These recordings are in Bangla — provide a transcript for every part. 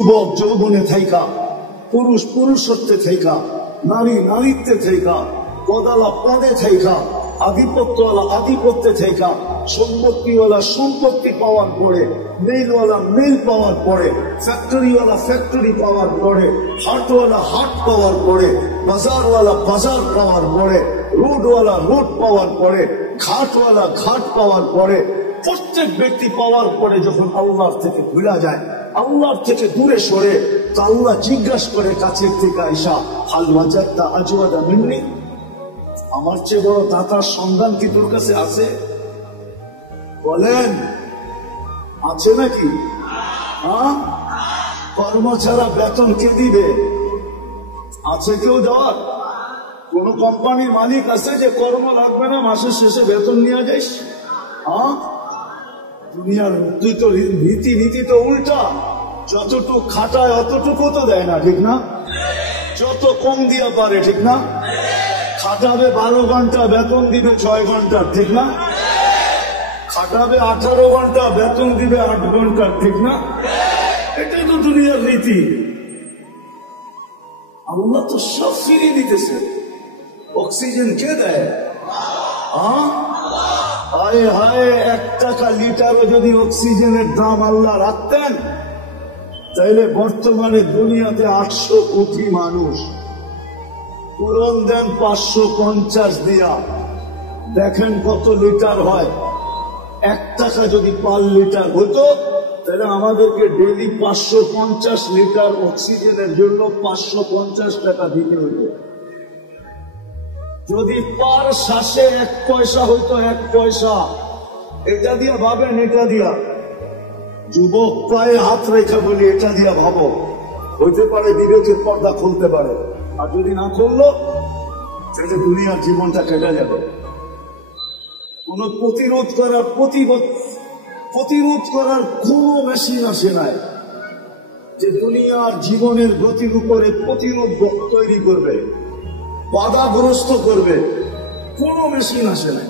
যুবক যৌবনে থাইকা, পুরুষ পুরুষত্বে থাইকা, নারী নারীত্বে থাইকা, পদালা পদে থাইকা, আধিপত্যওয়ালা আধিপত্যে থাইকা, সম্পত্তিওয়ালা সম্পত্তি পাওয়ার পরে, মেইলওয়ালা মেইল পাওয়ার পরে, ফ্যাক্টরিওয়ালা ফ্যাক্টরি পাওয়ার পরে, হাটওয়ালা হাট পাওয়ার পরে, বাজারওয়ালা বাজার পাওয়ার পরে, রোডওয়ালা রোড পাওয়ার পরে, ঘাটওয়ালা ঘাট পাওয়ার পরে, প্রত্যেক ব্যক্তি পাওয়ার পরে যখন আল্লাহর থেকে ভুলা যায়, আল্লাহর থেকে দূরে সরে, তো আল্লাহ জিজ্ঞাসা করে কাছের থেকে আইসা, হাল ওয়াজাদতা আজওয়াদা মিন্নি, আমার চেয়ে বড় দাতার সন্ধান কি তোর কাছে আছে? বলেন আছে নাকি? হ্যাঁ, কর্ম ছাড়া বেতন কে দিবে? আছে কেউ দেওয়ার? কোন কোম্পানির মালিক আছে যে কর্ম লাগবে না, মাসের শেষে বেতন নিয়ে যাইস? হ্যাঁ, দুনিয়ার তুই তো রীতি তো উল্টা, যতটুকু খাটায় অতটুকু তো দেয় না, ঠিক না? যত কম দিয়া পারে, ঠিক না? খাটাবে 12 ঘন্টা, বেতন দিবে 6 ঘন্টা, ঠিক না? খাটাবে 18 ঘন্টা, বেতন দিবে 8 ঘন্টা, ঠিক না? এটাই তো দুনিয়ার রীতি। আল্লাহ তো সব ফিরিয়ে দিতেছে। অক্সিজেন কে দেয়? হায় হায়, 1 টাকা লিটারও যদি অক্সিজেনের দাম আল্লাহ রাখতেন, তাইলে বর্তমানে দুনিয়াতে 800 কোটি মানুষ, পূরণ দেন 550 দিয়া, দেখেন কত লিটার হয়। 1 টাকা যদি পার লিটার হতো, তাহলে আমাদেরকে ডেলি 550 লিটার অক্সিজেনের জন্য 550 টাকা দিতে হতো। যদি পার শ্বাসে 1 পয়সা হইতো, 1 পয়সা, এটা দিয়া ভাবেন, এটা দিয়া যুবক পায়ে হাত রেখা বলি, এটা দিয়া ভাবো, হইতে পারে বিবেকের পর্দা খুলতে পারে। আর যদি না করলো, তাহলে দুনিয়ার জীবনটা কেটে যাবে। কোন প্রতিরোধ করার কোন মেশিন আসে নাই যে দুনিয়ার জীবনের গতির উপরে প্রতিরোধ তৈরি করবে, বাধাগ্রস্ত করবে। কোন মেশিন আসে নাই।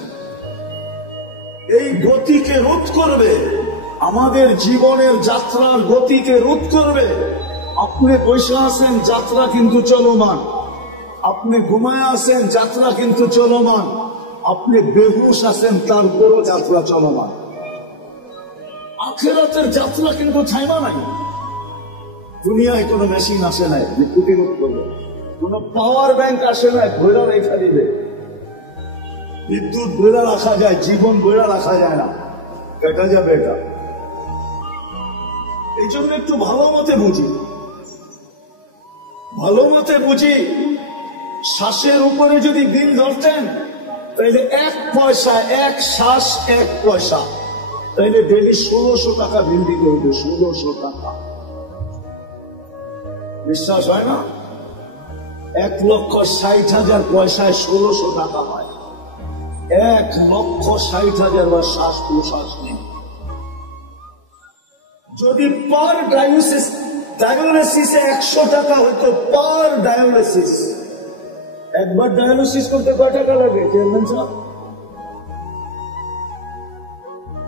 এই গতিকে রোধ করবে, আমাদের জীবনের যাত্রার গতিকে রোধ করবে। আপনি বসে আছেন, যাত্রা কিন্তু চলমান। আপনি ঘুমায় আছেন, যাত্রা কিন্তু চলমান। আপনি বেহুশ আছেন, তারপরও যাত্রা চলমান। আখিরাতের যাত্রা কিন্তু থাইমা নাই। দুনিয়ায় কোনো মেশিন আসে নাই যে প্রতিরোধ করবে, কোন পাওয়ার ব্যাংক আসে নাই ধরে রেখা দিবে। বিদ্যুৎ ধরে রাখা যায়, জীবন ধরে রাখা যায় না, কেটে যাবে এটা। এই জন্য একটু ভালো মতে বুঝি, ভালো মতে বুঝি। শ্বাসের উপরে যদি বিল ধরতেন, তাইলে 1 পয়সা, 1 শ্বাস 1 পয়সা, তাইলে ডেলি 1600 টাকা বিল দিতে হইবে। 1600 টাকা, বিশ্বাস হয় না? 1,60,000 পয়সায় 1600 টাকা হয়। 1,60,000 বা শ্বাস প্রশ্বাস নেই। যদি পার ডায়ালিসিসে 100 টাকা হতো, পার ডায়ালিসিস, একবার ডায়ালিসিস করতে কয় টাকা লাগে চেয়ারম্যান সাহেব?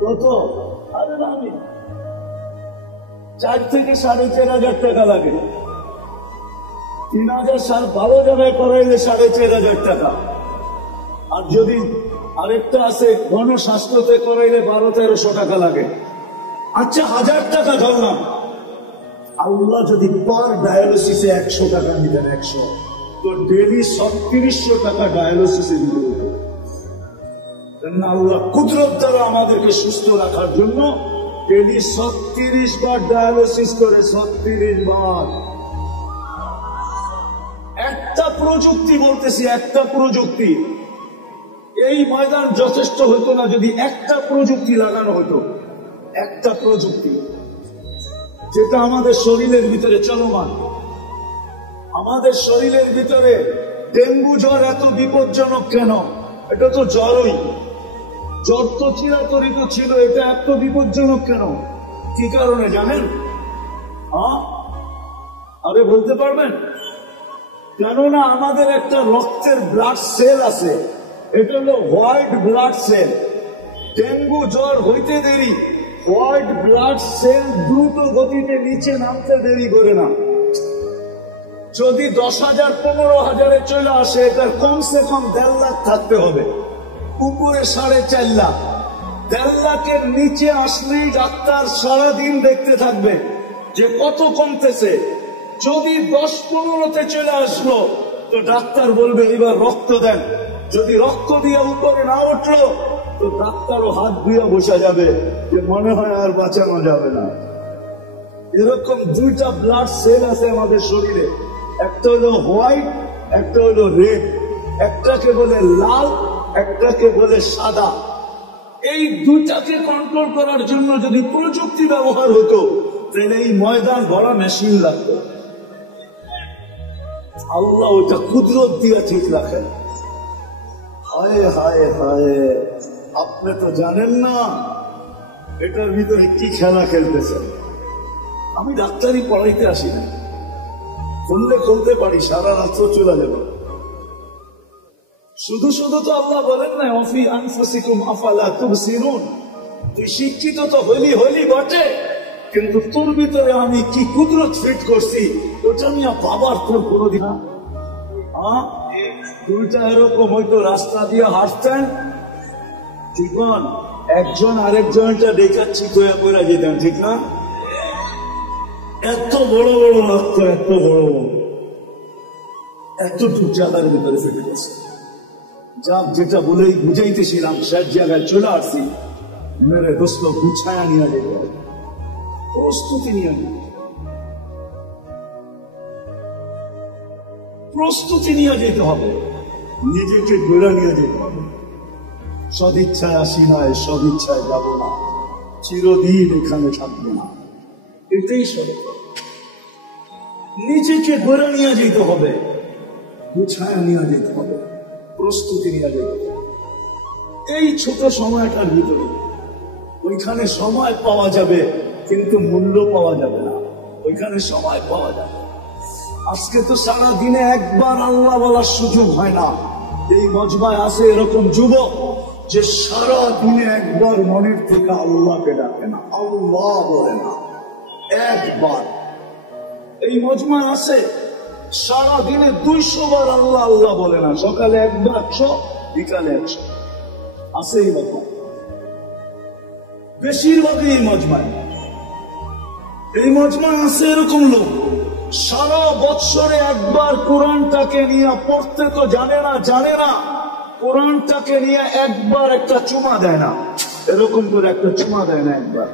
কত? আরে আমি 4 থেকে 4,500 টাকা লাগে। 3,000 ভালো জায়গায় করাইলে 4,500 টাকা। আর যদি আরেকটা আছে গণস্বাস্থ্যতে করাইলে 1200-1300 টাকা লাগে। আচ্ছা, 1000 টাকা ধরলাম। আল্লাহ যদি পার ডায়ালিসিসে 100 টাকা নিতেন, 100, তো ডেলি 3700 টাকা ডায়ালিসিসে দিতে হতো। আল্লাহ কুদরত দ্বারা আমাদেরকে সুস্থ রাখার জন্য ডেলি 36 বার ডায়ালিসিস করে। 36 বার। একটা প্রযুক্তি বলতেছি, একটা প্রযুক্তি। এই ময়দান যথেষ্ট হতো না যদি একটা প্রযুক্তি লাগানো হতো। একটা প্রযুক্তি যেটা আমাদের শরীরের ভিতরে চলমান। আমাদের শরীরের ভিতরে ডেঙ্গু জ্বর এত বিপজ্জনক কেন? এটা তো জ্বরই, জ্বর তো চিরাচরিত ছিল, এটা এত বিপজ্জনক কেন? কি কারণে জানেন? আরে বলতে পারবেন? কেননা আমাদের একটা রক্তের ব্লাড সেল আছে, এটা হলো হোয়াইট ব্লাড সেল। ডেঙ্গু জ্বর হইতে দেরি, হোয়াইট ব্লাড সেল দ্রুত গতিতে নিচে নামতে দেরি করে না। যদি 10,000 15,000 চলে আসে, এটার কমসে কম 1.5 লাখ থাকতে হবে, উপরে 4.5 লাখ। 1.5 লাখের নিচে আসলেই ডাক্তার সারাদিন দেখতে থাকবে যে কত কমতেছে। যদি 10-15-তে চলে আসলো তো ডাক্তার বলবে এবার রক্ত দেন। যদি রক্ত দিয়ে উপরে না উঠলো তো ডাক্তারও হাত দিয়ে বসে যাবে যে মনে হয় আর বাঁচানো যাবে না। এরকম 2টা ব্লাড সেল আছে আমাদের শরীরে, একটা হলো হোয়াইট, একটা হলো রেড। একটাকে বলে লাল, একটাকে বলে সাদা। এই 2টাকে কন্ট্রোল করার জন্য যদি প্রযুক্তি ব্যবহার হতো তাহলে এই ময়দান ভরা মেশিন লাগতো। আল্লাহ ওটা কুদরত দিয়ে ঠিক রাখেন। হায় হায় হায়, আপনি তো জানেন না এটার ভিতরে কি খেলা খেলতেছেন। আমি ডাক্তারি পড়াইতে আসি না, খুললে খুলতে পারি, সারা রাত্র চলে যাব। শুধু শুধু তো আল্লাহ বলেন না অফি আনফুসিকুম আফালা তুবসিরুন। তুই শিক্ষিত তো হইলি বটে, কিন্তু তোর ভিতরে আমি কি কুদরত ফিট করছি ওটা আমি বাবার তোর কোনোদিন। দুইটা এরকম হয়তো রাস্তা দিয়ে হাঁটতেন, জীবন একজন আরেকজনটা দেখাচ্ছি কয়া কইরা যেতেন, ঠিক না? এত বড় বড় লাগতো, এত বড় বড়, এতটুকু জায়গার ভিতরে ফেটে গেছে। যাক, যেটা বলেই বুঝাইতেছিলাম সে জায়গায় চলে আসছি। মেরে দোস্ত গুছায়া নিয়ে যেতে হবে, প্রস্তুতি নিয়ে যেতে, প্রস্তুতি নিয়ে যেতে হবে, নিজেকে ঘোরা নিয়ে যেতে হবে। সদিচ্ছায় আসি নয়, সদিচ্ছায় যাব না, চিরদিন এখানে থাকবো না, এটাই সত্য। নিজেকে ঘোরা নিয়ে যেতে হবে, গুছায়া নিয়ে যেতে হবে, প্রস্তুতি নিয়ে যেতে হবে। এই ছোট সময়টার ভিতরে ওইখানে সময় পাওয়া যাবে কিন্তু মূল্য পাওয়া যাবে না। ওইখানে সময় পাওয়া যাবে। আজকে তো সারা দিনে একবার আল্লাহ বলার সুযোগ হয় না। এই মজমায় আছে এরকম যুবক যে সারা দিনে একবার মনের থেকে আল্লাহকে ডাকে না, আল্লাহ বলে না একবার। এই মজমায় আছে সারা দিনে 200 বার আল্লাহ আল্লাহ বলে না, সকালে একবার 100, বিকালে 100। আছে এই মজমা, বেশিরভাগই এই মজমায়। এই মজমায় আছে এরকম লোক সারা বৎসরে একবার কোরআনটাকে নিয়ে পড়তে তো জানে না, কোরআনটাকে নিয়ে একবার একটা চুমা দেয় না, এরকম করে একটা চুমা দেয় না একবার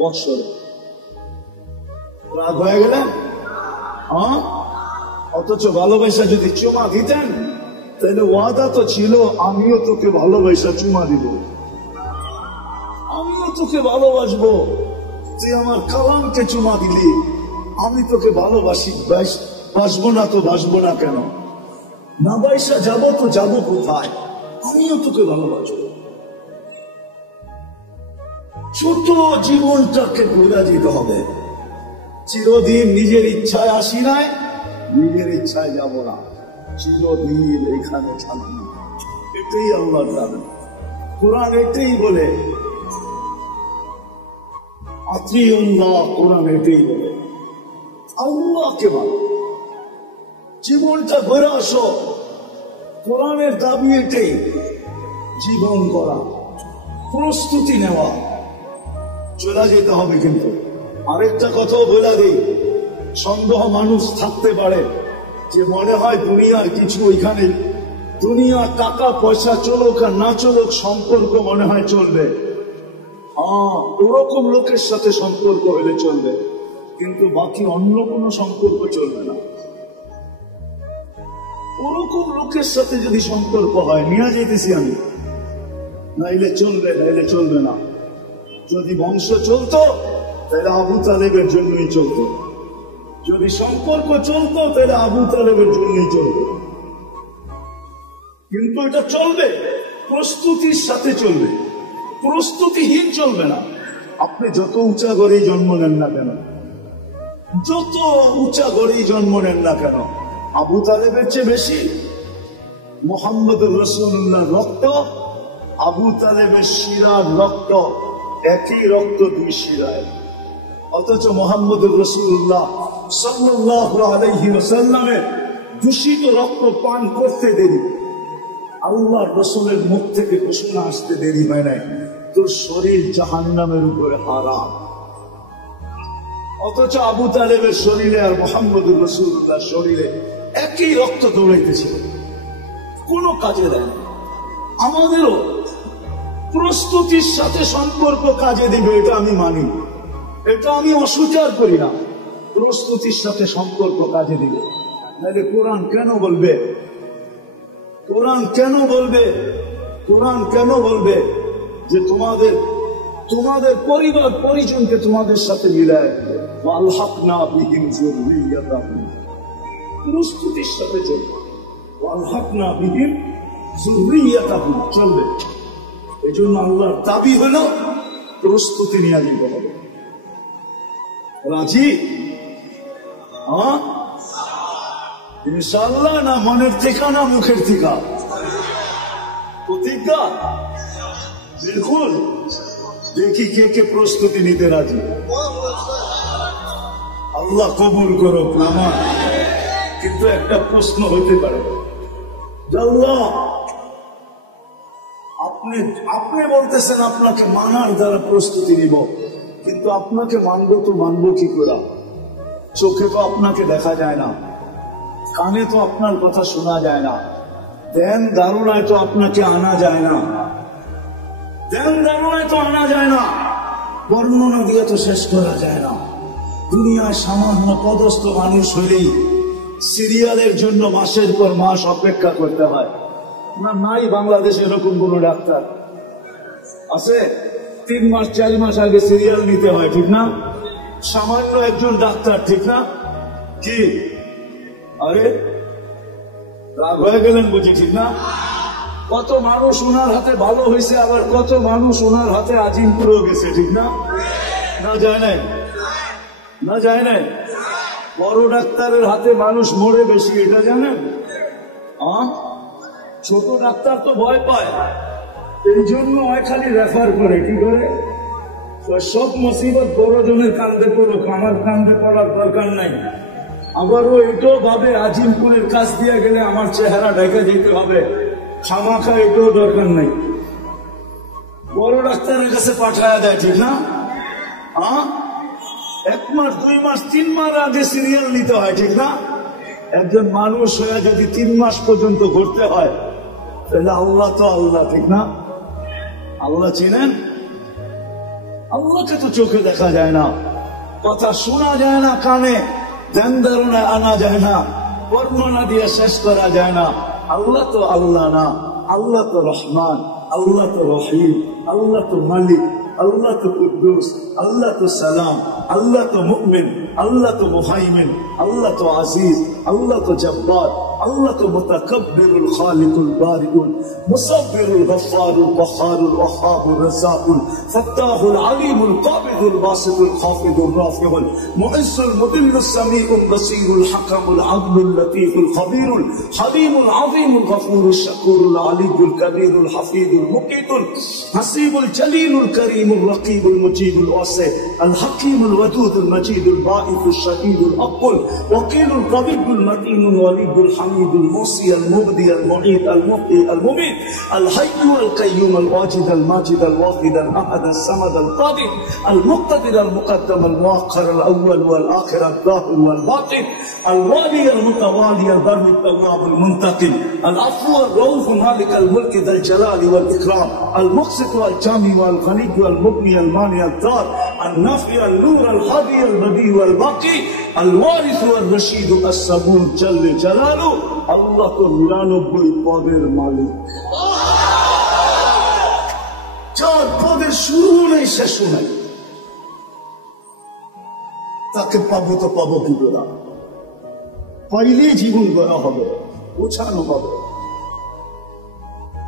বৎসরে। রাগ হয়ে গেলেন? অথচ ভালোবাসা যদি চুমা দিতেন তাহলে ওয়াদা তো ছিল আমিও তোকে ভালোবাসা চুমা দিব, আমিও তোকে ভালোবাসবো। তুই আমার কালামকে চুমা দিলি, আমি তোকে ভালোবাসি, বাসবো না তো বাসবো না কেন? না বাইসা যাবো তো যাবো কোথায়? আমিও তোকে ভালোবাসবো। ছোট জীবনটাকে ঘুরা দিতে হবে। চিরদিন নিজের ইচ্ছায় আসি নাই, নিজের ইচ্ছায় যাব না, চিরদিন এখানে থাকবো। এটাই আল্লাহর দাবি। কোরআন এটাই বলে, আতিউল্লাহ, কোরআন এটাই বলে আল্লাহকে মানো, জীবনটা ঘুরে আসো। কোরআনের দাবি এটাই, জীবন করা, প্রস্তুতি নেওয়া, চলে যেতে হবে। কিন্তু আরেকটা কথাও বলে দিই, সন্দেহ মানুষ থাকতে পারে যে মনে হয় দুনিয়ার কিছু ওইখানে, দুনিয়া টাকা পয়সা চলুক আর না চলুক সম্পর্ক মনে হয় চলবে। ওরকম লোকের সাথে সম্পর্ক হলে চলবে, কিন্তু বাকি অন্য কোনো সম্পর্ক চলবে না। ওরকম লোকের সাথে যদি সম্পর্ক হয়, নিয়ে যেতেছি আমি, নাইলে চলবে, নাইলে চলবে না। যদি বংশ চলতো তাহলে আবু তালেবের জন্যই চলতো, যদি সম্পর্ক চলতো তাহলে আবু তালেবের জন্যই চলতো। কিন্তু এটা চলবে, প্রস্তুতির সাথে চলবে, প্রস্তুতিহীন চলবে না। আপনি যত উঁচা গড়েই জন্ম নেন না কেন, যত উঁচা গড়েই জন্ম নেন না কেন, আবু তালেবের চেয়ে বেশি মুহাম্মদুর রাসূলুল্লাহর রক্ত, আবু তালেবের শিরার রক্ত একই রক্ত দুই শিরায়, অথচ মুহাম্মদুর রাসূলুল্লাহ সাল্লাল্লাহু আলাইহি ওয়াসাল্লামের দূষিত রক্ত পান করতে দেরি, আল্লাহর রাসূলের মুখ থেকে ঘোষণা আসতে দেরি হয় নাই, তোর শরীর জাহান্নামের উপরে হারাম। অথচ আবু তালেবের শরীরে আর মুহাম্মদুর রাসূলুল্লাহর শরীরে একই রক্ত দৌড়াইতেছিল, কোনো কাজে দেয় না। আমাদেরও প্রস্তুতির সাথে সম্পর্ক কাজে দিবে, এটা আমি মানি, এটা আমি অস্বীকার করি না। প্রস্তুতির সাথে সম্পর্ক কাজে দিবে, নাহলে কোরআন কেন বলবে, কোরআন কেন বলবে, কোরআন কেন বলবে যে তোমাদের তোমাদের পরিবার পরিজনকে তোমাদের সাথে মিলায় আলহাকনা বিহিম যুররিয়াতাহুম, প্রস্তুতির সাথে চলবে, আলহাকনা বিহিম যুররিয়াতাহুম চলবে। এই জন্য আল্লাহর দাবি হলো প্রস্তুতি নিয়ে নিতে হবে। রাজি? হ্যাঁ ইনশাআল্লাহ, না মনের থেকে না মুখের থেকে? প্রতিজ্ঞা? বিলকুল। দেখি কে কে প্রস্তুতি নিতে রাজি। আল্লাহ কবুল করো আমার। কিন্তু একটা প্রশ্ন হতে পারে, আল্লাহ আপনি বলতেছেন আপনাকে মানার দ্বারা প্রস্তুতি নিব, কিন্তু আপনাকে মানবো তো মানবো কি করে? চোখে তো আপনাকে দেখা যায় না, কানে তো আপনার কথা শোনা যায় না, ধ্যান ধারণায় তো আপনাকে আনা যায় না, ধ্যান ধারণায় তো আনা যায় না, বর্ণনা দিয়ে তো শেষ করা যায় না। দুনিয়ায় সামান্য পদস্থ মানুষ হলেই সিরিয়ালের জন্য মাসের পর মাস অপেক্ষা করতে হয় না? নাই বাংলাদেশে এরকম কোন ডাক্তার আছে? 3 মাস 4 মাস আগে সিরিয়াল নিতে হয়, ঠিক না? সামান্য একজন ডাক্তার, ঠিক না? কি আরে রাগ হয়ে গেলেন বুঝি, ঠিক না? কত মানুষ ওনার হাতে ভালো হয়েছে, আবার কত মানুষ ওনার হাতে আজিম পুরো গেছে, ঠিক না? না যায় নাই, না যায় নাই। বড় ডাক্তারের হাতে মানুষ মরে বেশি, এটা জানেন? ছোট ডাক্তার তো ভয় পায়, এই জন্য খালি রেফার করে। কি করে? সব মুসিবত বড় জনের কান্দে পড়ুক, আমার কান্দে পড়ার দরকার নাই। আবারও এটাও ভাবে আজিমপুরের কাছ দিয়ে গেলে আমার চেহারা ঢেকে যেতে হবে, খামাখা এটাও দরকার নাই, বড় ডাক্তারের কাছে পাঠায় দেয়, ঠিক না? 1 মাস 2 মাস 3 মাস আগে সিরিয়াল নিতে হয়, ঠিক না? একজন মানুষ হয়ে যদি 3 মাস পর্যন্ত ঘুরতে হয়, তাহলে আল্লাহ তো আল্লাহ, ঠিক না? আল্লাহ চিনেন? আল্লাহকে তো চোখে দেখা যায় না, কথা শোনা যায় না, কানে ধ্যান ধারণায় আনা যায় না, বর্ণনা দিয়ে শেষ করা যায় না। আল্লাহ তো আল্লাহ না, আল্লাহ তো রহমান, আল্লাহ তো রহিম, আল্লাহ তো মালিক, আল্লাহ তো কুদ্দুস, আল্লাহ তো সালাম, আল্লাহ তো মুমিন, আল্লাহ তো মুহাইমিন, আল্লাহ তো আজিজ, আল্লাহ তো জব্বার, আল্লাহ তো মুতাকাব্বিরুল খালিকুল বারিকুল মুসাব্বিরুল গফফারুল কহ্হারুল ওয়াহ্হাবুর রাজ্জাকুল ফাত্তাহুল আলিমুল কাবিদুল বাসিতুল খাফিদুর রাফিউল মুইজ্জুল মুদিল্লুস সামিউল বাসীরুল হাকামুল আদলুল লতীফুল খবীরুল হালিমুল আযীমুল গফুরুশ শাকুরুল আলিয়ুল কবীরুল হাফিজুল মুকিতুল হাসিবুল জলিলুল করিমুল রকিবুল মুজিবুল ওয়াসি আল হাকিমুল ওয়াদুদুল মজিদুল বাঈসুশ শাহীদুল আকুল ওয়াকিলুল কবিয়ুল মতিনুল ওয়ালিদুল হামিদুল মুসি আল মুবদি আল মুঈদ আল মুহয়ি আল মুমীত আল হাইয়্যু আল কাইয়্যুম আল ওয়াজিদ আল মাজিদ আল ওয়াহিদ আল আহাদ আল সামাদ আল কাদির আল মুক্তাদির আল মুকদ্দম আল মুআখ্খার আল আউয়াল ওয়াল আখির আল যাহির ওয়াল বাতিন আল ওয়ালি আল মুতাওয়ালি আল বার আল তাওয়াব আল মুনতাকিম আল আফু আল রাউফ মালিক আল মুলক যাল জালালি ওয়াল ইকরাম আল মুকসিত ওয়াল জামি ওয়াল গনি ওয়াল মুগনি আল মানি আল দার আল নাফি আল নূর আল হাদি আল বদি ওয়াল বাকি আল ওয়ারিস ওয়াল রশিদ আস সাবুর জাল্লে জালালু। আল্লাহ তো 99 পদের মালিক, 4 পদের শুরু নেই শেষ নাই। তাকে পাবো তো পাবো কি করে? পাইলেই জীবন গড়া হবে, গোছানো হবে।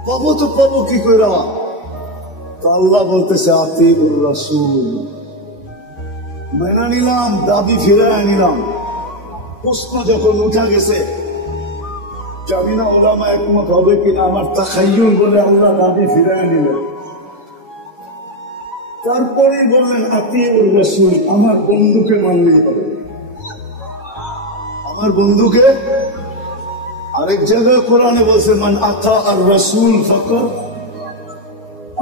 পাবো তো পাবো কি করে? তো আল্লাহ বলতেছে আতিউর রাসূল, মেনে নিলাম, দাবি ফিরায় নিলাম। প্রশ্ন যখন উঠা গেছে, জানি না ওলামা একমত হবে কিনা, আমার তাখায়্যুল বলে আল্লাহ দাবি ফিরায় নিলেন। তারপরেই বললেন আতিউর রাসূল, আমার বন্ধুকে মানলেই হবে। আমার বন্ধুকে, আরেক জায়গায় কোরআনে বলছে মান আতা আর রাসূল ফাকাত,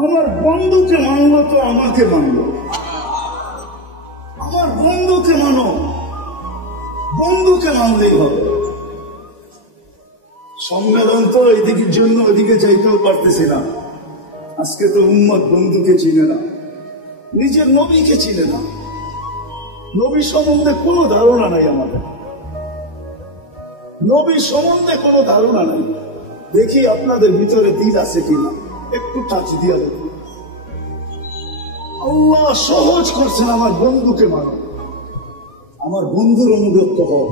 আমার বন্ধুকে মানলো তো আমাকে মানলো। আমার বন্ধুকে মানো, বন্ধুকে মানলেই হবে। সম্মেলন তো এদিকের জন্য ওদিকে যাইতেও পারতেছি না। আজকে তো উম্মত বন্ধুকে চিনে না, নিজের নবীকে চিনে না। নবী সম্বন্ধে কোনো ধারণা নাই আমাদের, নবী সম্বন্ধে কোনো ধারণা নাই। দেখি আপনাদের ভিতরে দিল আছে কিনা, একটু টাচ দিয়া দেখুন। আল্লাহ সহজ করছেন, আমার বন্ধুকে মানো, আমার বন্ধুর অনুগত্য হোক,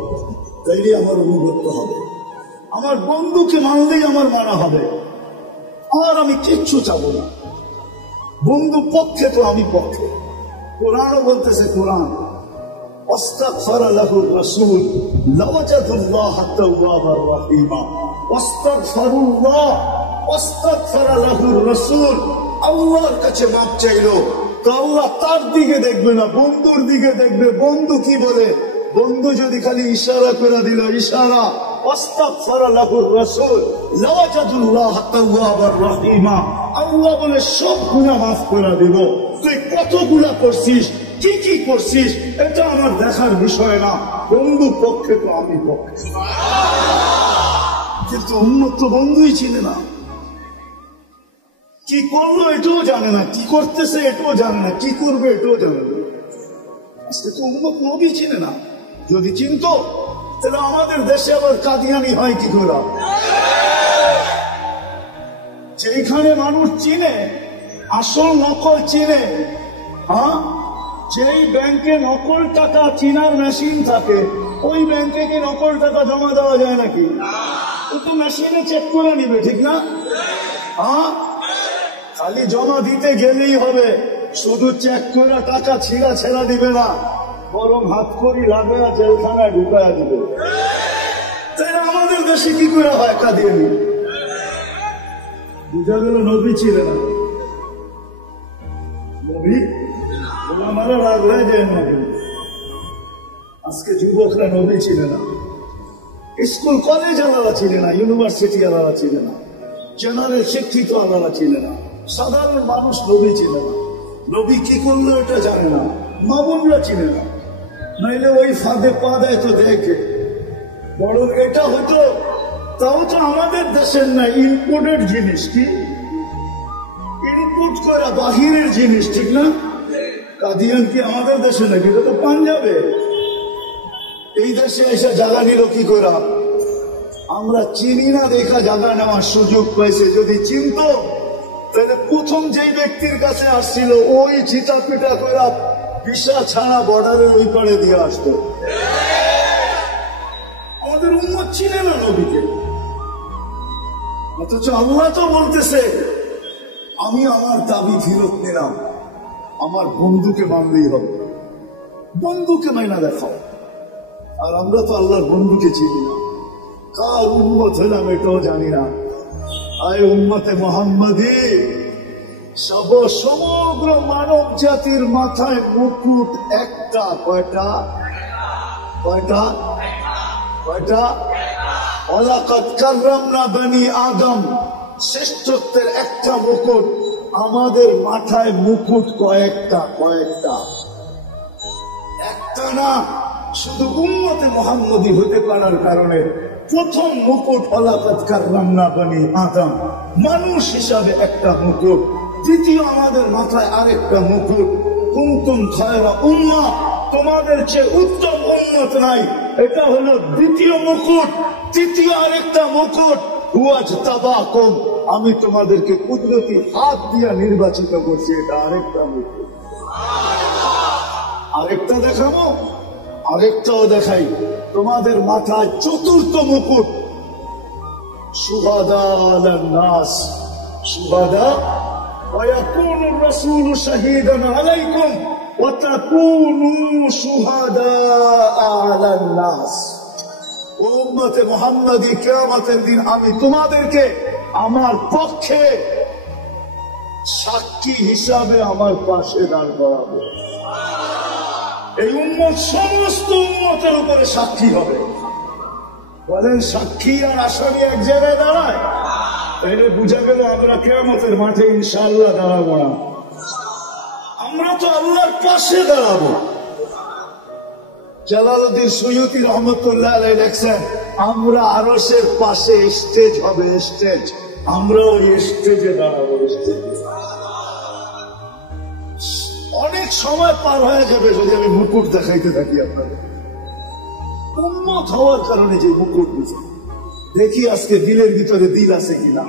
তাইলে আমার অনুগত্য হবে। আমার বন্ধুকে মানলেই আমার মানা হবে। আর আমি কিচ্ছু চাবো না। বন্ধু পক্ষে তো আমি পক্ষে। কোরআনও বলতেছে, কোরআন ওয়াস্তাগফারা লাহুর রাসূল লাওয়াজাদুল্লাহা তাওয়াবার রাহিমা। ওয়াস্তাগফারুল্লাহ ওয়াস্তাগফারা লাহুর রাসূল, আল্লাহর কাছে মাপ চাইলো তো আল্লাহ তার দিকে দেখবে না, বন্ধুর দিকে দেখবে। বন্ধু কি বলে? বন্ধু যদি খালি ইশারা করে দিল, ইশারা ওয়াস্তাগফারা লাহুর রাসূল লাওয়াজাদুল্লাহা তাওয়াবার রাহিমা, আল্লাহ বলে সব গুনাহ মাফ করে দিব। তুই কত গুনাহ করছিস, কি কি করছিস, এটা আমার দেখার বিষয় না। বন্ধু পক্ষে তো আমি পক্ষে। কিন্তু উম্মত তো বন্ধুই চিনে না। কি করলো এটাও জানে না, কি করতেছে এটাও জানে না, কি করবে এটাও জানে না। আজকে তো উম্মত নবী চিনে না। যদি চিনতো তাহলে আমাদের দেশে আবার কাদিয়ানি হয় কি করে? যেখানে মানুষ চিনে, আসল নকল চিনে। হ্যাঁ, যেই ব্যাংকে নকল টাকা চিনার মেশিন থাকে, ওই ব্যাংকে কি নকল টাকা জমা দেওয়া যায় নাকি? ও তো মেশিনে চেক করে নিবে, ঠিক না? হ্যাঁ, খালি জমা দিতে গেলেই হবে, শুধু চেক করে টাকা ছিঁড়া ছেড়া দিবে না, বরং হাত করি লাগে জেলখানায় ঢুকায়া দিবে। তাই আমাদের দেশে কি করে হয় কাদিয়ানি? বুঝা গেল নবী ছিলেন না। নবী ওলামারা রাগ হয়ে যায় না। আজকে যুবকরা নবী ছিলেন না, স্কুল কলেজ আলাদা ছিল না, ইউনিভার্সিটি আলাদা ছিল না, জেনারেল শিক্ষিত আলাদা ছিল না, সাধারণ মানুষ নবী ছিল না। নবী কি করলো এটা জানে না, মামুনরা ছিল না। নাইলে ওই ফাঁদে পা দেয় তো দেখে। বরং এটা হতো, তাও তো আমাদের দেশের না, ইম্পোর্টেড জিনিস। কি ইনপুট করা বাহিরের জিনিস, ঠিক না? কাদিয়ান কি আমাদের দেশে নাকি? এটা তো পাঞ্জাবে। এই দেশে এসে জায়গা নিল কি করে? আমরা চিনি না দেখা জায়গা নেওয়ার সুযোগ পাইছে। যদি চিনত তাহলে প্রথম যেই ব্যক্তির কাছে আসছিল ওই চিতা পিটা করে ভিসা ছাড়া বর্ডারের ওই পারে দিয়ে আসতো। আমাদের উম্মত চিনে না নবীকে, অথচ আল্লাহ তো বলতেছে আমি আমার দাবি ফিরত নিলাম, আমার বন্ধুকে মানলেই হবে। বন্ধুকে মাইনা দেখাও। আর আমরা তো আল্লাহর বন্ধুকে চিনি না, কার উম্মত হলাম এটাও জানি না। আয় উম্মতে মোহাম্মদী, সমগ্র মানব জাতির মাথায় মুকুট একটা। কয়টা? কয়টা? কয়টা? ওয়ালাকাদ কাররামনা বনি আদম, শ্রেষ্ঠত্বের একটা মুকুট। আমাদের মাথায় মুকুট কয়েকটা, কয়েকটা, একটা না। শুধু উম্মতে মুহাম্মদী হতে পারার কারণে প্রথম মুকুট ওয়ালাকাদ কাররামনা বনি আদম, মানুষ হিসাবে একটা মুকুট। দ্বিতীয়, আমাদের মাথায় আরেকটা মুকুট, কুনতুম খায়রা উম্মাহ, তোমাদের চেয়ে উত্তম উম্মত নাই। এটা হলো দ্বিতীয় মুকুট। তৃতীয় আরেকটা মুকুট, ওয়াজতাবাকুম, আমি তোমাদেরকে কুদরতি হাত দিয়া নির্বাচিত করছি। এটা আরেকটা মুকুট। আরেকটা দেখাবো, আরেকটাও দেখাই। তোমাদের মাথায় চতুর্থ মুকুট, শুহাদা আলান নাস, শুহাদা ويكون الرسول شهيدا عليكم وتكونوا شهداء على الناس। উম্মতে মুহাম্মদী কিয়ামতের দিন আমি তোমাদেরকে আমার পক্ষে সাক্ষী হিসাবে আমার পাশে দাঁড় করাবো। এই উম্মত সমস্ত উম্মতের উপরে সাক্ষী হবে। বলেন সাক্ষী আর আসামি এক জায়গায় দাঁড়ায়, তাইলে বুঝা গেল আমরা কিয়ামতের মাঠে ইনশাআল্লাহ দাঁড়াবো না, আমরা তো আল্লাহর পাশে দাঁড়াবো। জালালউদ্দিন সুয়ুতী রহমতুল্লাহ আলাইহি লেখছেন, আমরা আরশের পাশে স্টেজ হবে, স্টেজ, আমরা ওই স্টেজে দাঁড়াবো। অনেক সময় পার হয়ে যাবে যদি আমি মুকুট দেখাইতে থাকি আপনাদের। উম্মত হওয়ার কারণে যে মুকুট দিচ্ছে, দেখি আজকে দিলের ভিতরে দিল আছে কিনা।